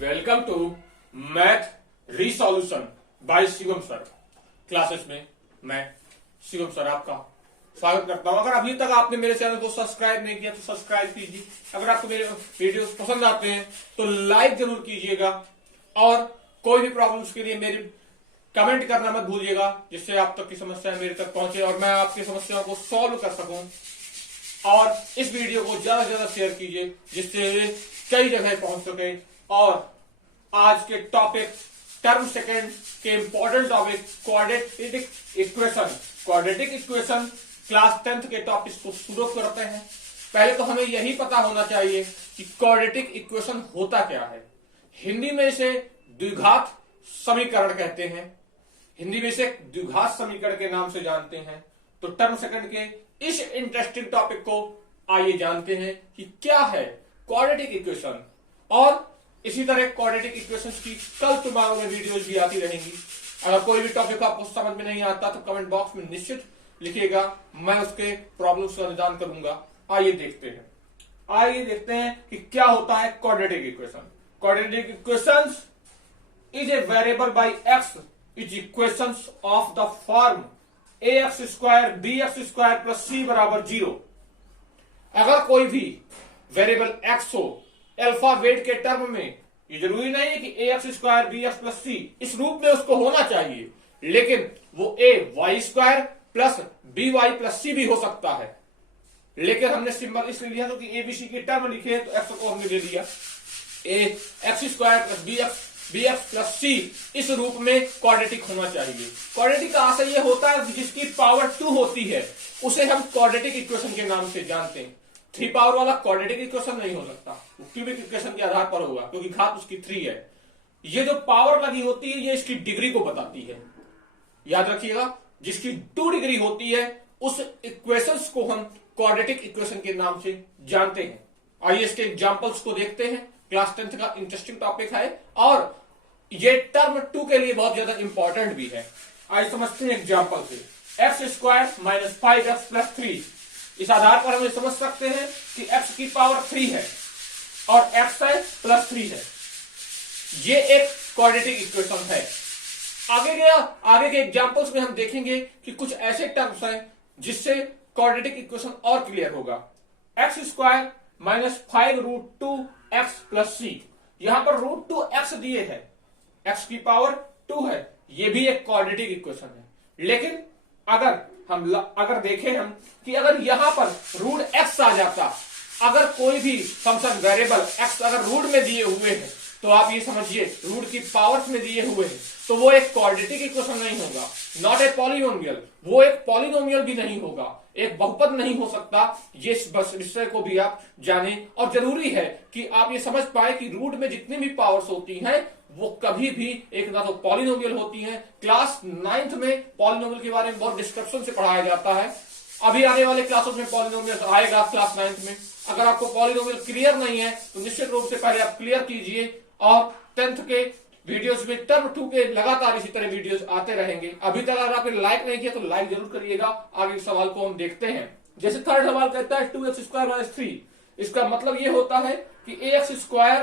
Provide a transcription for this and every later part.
Welcome to math resolution by Shivam sir. Classes में मैं Shivam sir आपका स्वागत करता हूं। अगर अभी तक आपने मेरे चैनल को सब्सक्राइब नहीं किया तो सब्सक्राइब कीजिए। अगर आपको मेरे वीडियोस पसंद आते हैं तो लाइक जरूर कीजिएगा और कोई भी प्रॉब्लम्स के लिए मेरे कमेंट करना मत भूलिएगा, जिससे आप तक की समस्या मेरे तक पहुंचे और मैं आपकी समस्याओं को सॉल्व कर सकूं। और इस वीडियो को ज्यादा से ज्यादा शेयर कीजिए जिससे कई जगह पहुंच सके। और आज के टॉपिक टर्म सेकंड के important topic quadratic equation class 10th के टॉपिक को शुरू करते हैं। पहले तो हमें यही पता होना चाहिए कि क्वाड्रेटिक इक्वेशन होता क्या है। हिंदी में इसे द्विघात समीकरण कहते हैं, हिंदी में इसे द्विघात समीकरण के नाम से जानते हैं। तो टर्म सेकंड के इस इंटरेस्टिंग टॉपिक को आइए जानते हैं कि क्या है क्वाड्रेटिक इक्वेशन। और इसी तरह क्वाड्रेटिक इक्वेशंस की कल तुम्हारों में वीडियोस भी आती रहेंगी। अगर कोई भी टॉपिक आपको समझ में नहीं आता तो कमेंट बॉक्स में निश्चित लिखिएगा, मैं उसके प्रॉब्लम्स का निदान करूंगा। आइए देखते हैं कि क्या होता है quadratic equation. Quadratic equations is a variable bye x is equations of the form ax square bx square plus c बराबर 0। अगर कोई भी वेरिएबल x हो अल्फाबेट के टर्म में, ये जरूरी नहीं है कि ax square bx plus c इस रूप में उसको होना चाहिए, लेकिन वो a y square plus by plus c भी हो सकता है। लेकिन हमने सिंबल इसलिए लिया क्योंकि abc के टर्म लिखे हैं तो x को हमने ले लिया ax square plus bx plus c इस रूप में क्वाड्रेटिक होना चाहिए। क्वाड्रेटिक का आशय यह होता है जिसकी पावर 2 होती है उसे हम क्वाड्रेटिक इक्वेशन के नाम से जानते हैं। 3 पावर वाला क्वाड्रेटिक इक्वेशन नहीं हो सकता, वो क्यूबिक इक्वेशन के आधार पर होगा क्योंकि घात उसकी 3 है। ये जो पावर लगी होती है ये इसकी डिग्री को बताती है। याद रखिएगा, जिसकी 2 डिग्री होती है उस इक्वेशंस को हम क्वाड्रेटिक इक्वेशन के नाम से जानते हैं। आइए इसके एग्जांपल्स को देखते हैं। क्लास 10th का इंटरेस्टिंग टॉपिक है और ये टर्म 2 के लिए बहुत ज्यादा इंपॉर्टेंट भी है। आइए समझते हैं एग्जांपल से। X square minus 5x plus 3, इस आधार पर हम ये समझ सकते हैं कि x की पावर 3 है और x है प्लस 3 है। ये एक क्वाड्रेटिक इक्वेशन है। आगे के एग्जांपल्स में हम देखेंगे कि कुछ ऐसे टर्म्स हैं जिससे क्वाड्रेटिक इक्वेशन और क्लियर होगा। X square minus 5√2x plus c, यहां पर √2x दिए है, x की पावर 2 है, ये भी एक क्वाड्रेटिक इक्वेशन है। लेकिन अगर देखें हम कि अगर यहां पर √x आ जाता, अगर कोई भी फंक्शन वेरिएबल x अगर रूट में दिए हुए हैं तो आप ये समझिए रूट की पावर्स में दिए हुए हैं तो वो एक क्वाड्रेटिक इक्वेशन नहीं होगा, नॉट ए पॉलिनोमियल। वो एक पॉलिनोमियल भी नहीं होगा, एक बहुपद नहीं हो सकता। ये बस विषय को भी आप जाने और जरूरी है कि आप ये समझ पाए कि रूट में जितनी भी पावर्स होती हैं वो कभी भी एक ना तो पॉलिनोमियल होती हैं। क्लास 9th में पॉलिनोमियल के बारे में बहुत डिस्क्रिप्शन से पढ़ाया जाता है। अभी आने वाले क्लासों में पॉलिनोमियल आएगा क्लास 9th में। अगर आपको पॉलिनोमियल क्लियर नहीं है तो निश्चित रूप से पहले आप क्लियर कीजिए और 10th के वीडियोस में टर्म 2 के लगातार इसी तरह वीडियोस आते रहेंगे। अभी तक अगर आपने लाइक नहीं किया तो लाइक जरूर करिएगा। आगे के सवाल को हम देखते हैं। जैसे थर्ड सवाल कहता है 2x स्क्वायर माइनस 3, इसका मतलब ये होता है कि ax square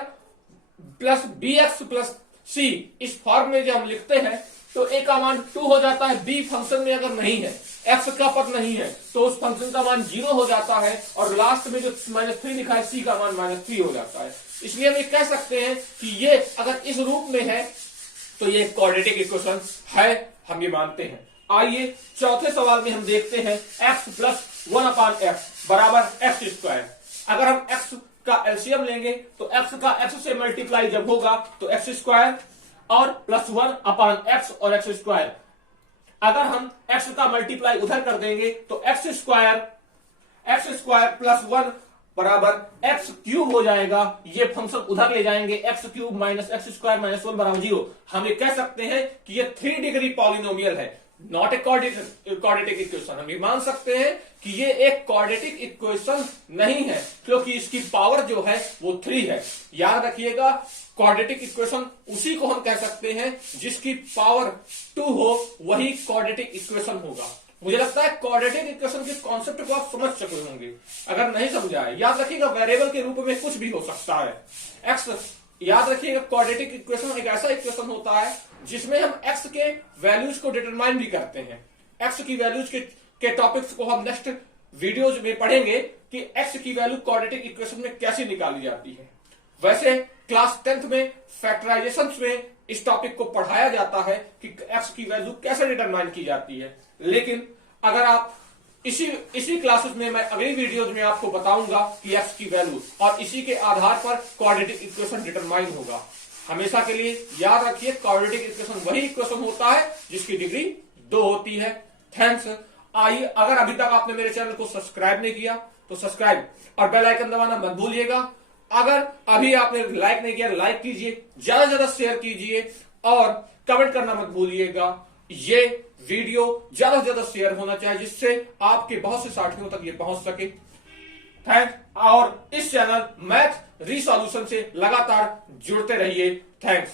plus bx plus c इस फॉर्म में जब हम लिखते हैं तो a का मान 2 हो जाता है। b फंक्शन में अगर नहीं है, x का पद नहीं है तो उस फंक्शन का मान 0 हो जाता है और लास्ट में जो -3 लिखा है c का मान -3 हो जाता है। इसलिए हम ये कह सकते हैं कि ये अगर इस रूप में है तो ये क्वाड्रेटिक इक्वेशन है, हम ये मानते हैं। आइए चौथे सवाल में हम देखते हैं x प्लस 1/x बराबर x स्क्वायर। अगर हम x का एलसीएम लेंगे तो x का x से मल्टीप्लाई जब होगा तो x स्क्वायर और प्लस 1/x और x स्क्वायर। अगर हम x का मल्टीप्लाई उधर कर देंगे तो x स्क्वायर प्लस 1 बराबर एक्स क्यूब हो जाएगा। ये फंक्शन उधर ले जाएंगे, x cube minus x square minus 1 बराबर 0। हम ये कह सकते हैं कि ये 3 डिग्री पॉलिनोमियल है, नॉट ए क्वाड्रेटिक इक्वेशन। हम ये मान सकते हैं कि ये एक क्वाड्रेटिक इक्वेशन नहीं है क्योंकि इसकी पावर जो है वो 3 है। याद रखिएगा, क्वाड्रेटिक इक्वेशन उसी को हम कह सकते हैं जिसकी पावर 2 हो, वही क्वाड्रेटिक इक्वेशन होगा। मुझे लगता है क्वाड्रेटिक इक्वेशन के कॉन्सेप्ट को आप समझ चुके होंगे। अगर नहीं समझा है, याद रखिएगा वेरिएबल के रूप में कुछ भी हो सकता है। एक्स याद रखिएगा क्वाड्रेटिक इक्वेशन एक ऐसा इक्वेशन होता है जिसमें हम एक्स के वैल्यूज को डिटरमाइन भी करते हैं। एक्स की वैल्यूज के टॉपिक्स को हम नेक्स्ट वीडियोज में पढ़ेंगे कि एक्स की वैल्यू क्वाड्रेटिक इक्वेशन में कैसे निकाली जाती है। वैसे क्लास 10th में फैक्टराइजेशन में इस टॉपिक को पढ़ाया जाता है कि एक्स की वैल्यू कैसे डिटरमाइन की जाती है, लेकिन अगर आप इसी क्लासेस में मैं अगली वीडियोज में आपको बताऊंगा कि एक्स की वैल्यू और इसी के आधार पर क्वाड्रेटिक इक्वेशन डिटरमाइन होगा। हमेशा के लिए याद रखिए क्वाड्रेटिक इक्वेशन वही इक्वेशन होता है जिसकी डिग्री 2 होती है। थैंक्स। आइए, अगर अभी तक आपने मेरे चैनल को सब्सक्राइब नहीं किया तो सब्सक्राइब और बेल आइकन दबाना मत भूलिएगा। अगर अभी आपने लाइक नहीं किया, लाइक कीजिए, ज्यादा से ज्यादा शेयर कीजिए और कमेंट करना मत भूलिएगा। ये वीडियो ज्यादा से ज्यादा शेयर होना चाहिए जिससे आपके बहुत से साथियों तक ये पहुंच सके। थैंक्स। और इस चैनल मैथ रीसॉल्यूशन से लगातार जुड़ते रहिए। थैंक्स।